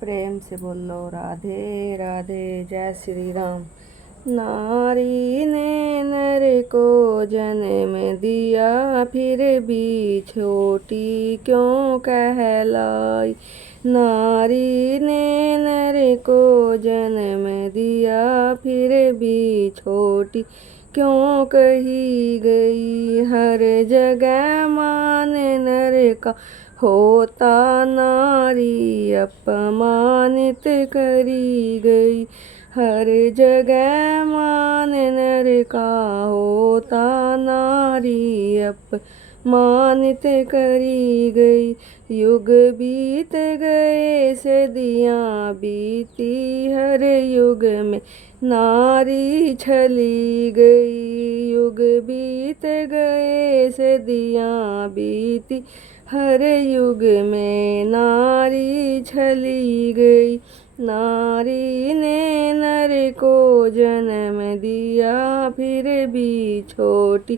प्रेम से बोलो राधे राधे, जय श्री राम। नारी ने नर को जन्म दिया, फिर भी छोटी क्यों कहलाई। नारी ने नर को जन्म दिया, फिर भी छोटी क्यों कही गई। हर जगह मान नर का होता, नारी अपमानित करी गई। हर जगह मान नर का होता, नारी अपमानित करी गई। युग बीत गए सदियाँ बीती, हर युग में नारी छली गई। युग बीत गए सदियाँ बीती, हर युग में नारी छली गई। नारी ने नर को जन्म दिया, फिर भी छोटी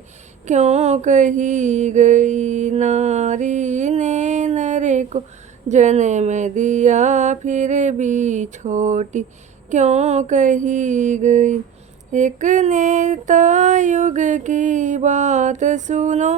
क्यों कही गई। नारी ने नर को जन्म दिया, फिर भी छोटी क्यों कही गई। एक नेता युग की बात सुनो,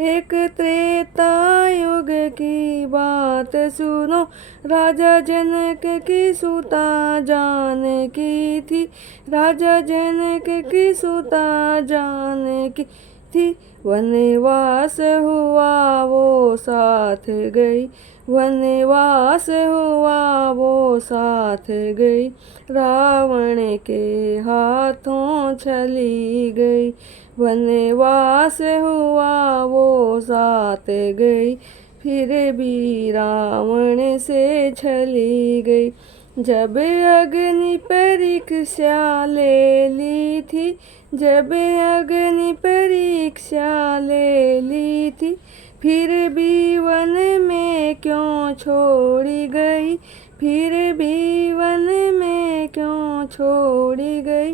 एक त्रेता युग की बात सुनो। राजा जनक की सुता जानकी थी, राजा जनक की सुता जानकी थी। वनवास हुआ वो साथ गई, वनवास हुआ वो साथ गई। रावण के हाथों चली गई, वनवास हुआ वो साथ गई। फिर भी रावण से छली गई। जब अग्नि परीक्षा ले ली थी, जब अग्नि परीक्षा ले ली थी। फिर भी वन में क्यों छोड़ी गई, फिर भी वन में क्यों छोड़ी गई।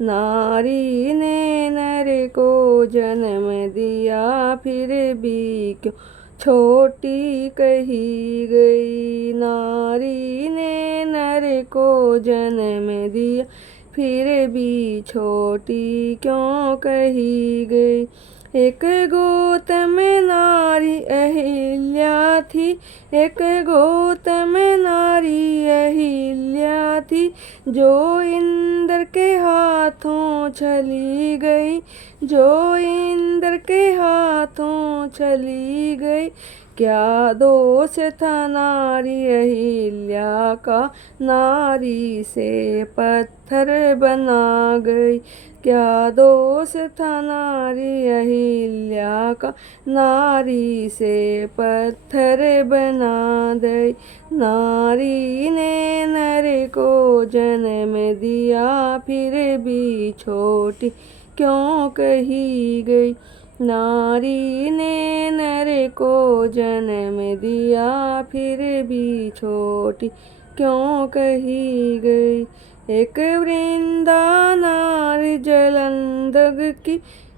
नारी ने नर को जन्म दिया, फिर भी क्यों छोटी कही गई। नारी ने नर को जन्म दिया, फिर भी छोटी क्यों कही गई। एक गौतम नारी अहिल्या थी, एक गौतम नारी अहिल्या थी। जो इंद्र के हाथों चली गई, जो इंद्र के हाथों चली गई। क्या दोष था नारी अहिल्या का, नारी से पत्थर बना गई। क्या दोष था नारी अहिल्या का, नारी से पत्थर बना गई। नारी ने नर को जन्म दिया, फिर भी छोटी क्यों कही गई। नारी ने नर को जन्म दिया, फिर भी छोटी क्यों कही गई। एक वृंदा नारी जलंधर की,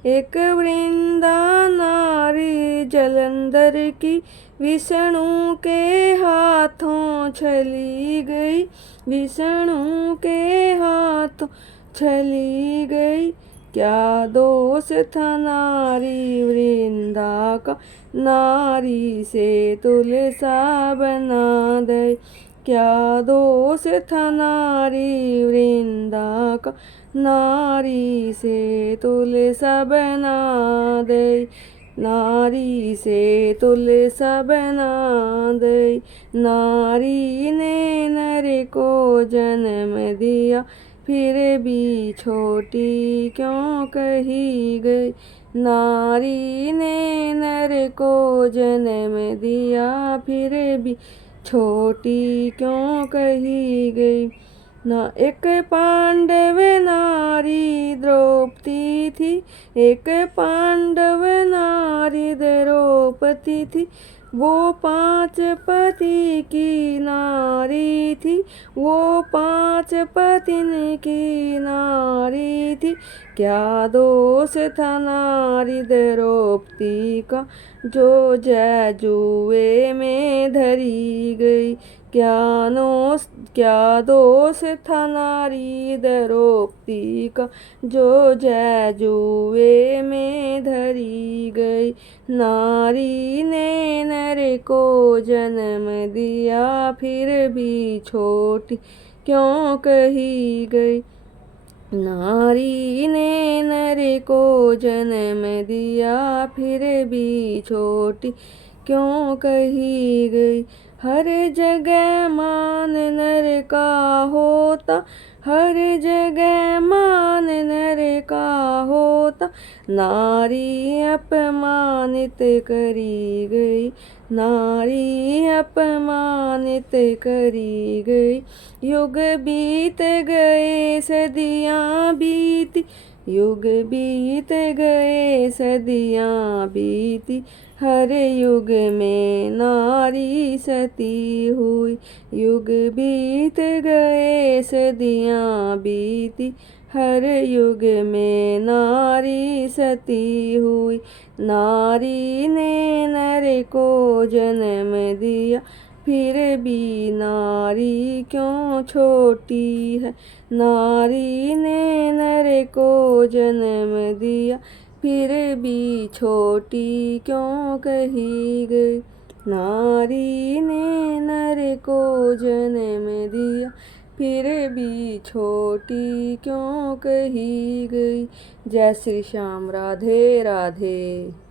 एक वृंदा नारी जलंधर की। विष्णु के हाथों चली गई, विष्णु के हाथों चली गई। क्या दोष था नारी वृंदा का, नारी से तुलसा बना दे। क्या दोष था नारी वृंदा का, नारी से तुलसा बना दे। नारी से तुलसा बना दे। नारी ने नर को जन्म दिया, फिर भी छोटी क्यों कही गई। नारी ने नर को जन्म दिया, फिर भी छोटी क्यों कही गई। ना एक पांडव नारी द्रौपदी थी, एक पांडव नारी द्रौपदी थी। वो 5 पति की नारी थी, वो 5 पतिन की नारी थी। क्या दोष था नारी द्रौपदी का, जो जय जुए में धरी गई। क्या दोष था नारी द्रौपदी का, जो जय जुए में धरी गई। नारी ने नर को जन्म दिया, फिर भी छोटी क्यों कही गई। नारी ने नर को जन्म दिया, फिर भी छोटी क्यों कही गई। हर जगह मान नर का होता, हर जगह मान नर का होता, नारी अपमानित करी गई, नारी अपमानित करी गई। युग बीत गए सदियाँ बीती, युग बीत गए सदियाँ बीती, हर युग में नारी सती हुई। युग बीत गए सदियाँ बीती, हर युग में नारी सती हुई। नारी ने नर को जन्म दिया, फिर भी नारी क्यों छोटी है। नारी ने नर को जन्म दिया, फिर भी छोटी क्यों कही गई। नारी ने नर को जन्म दिया, फिर भी छोटी क्यों कही गई। जय श्री श्याम। राधे राधे।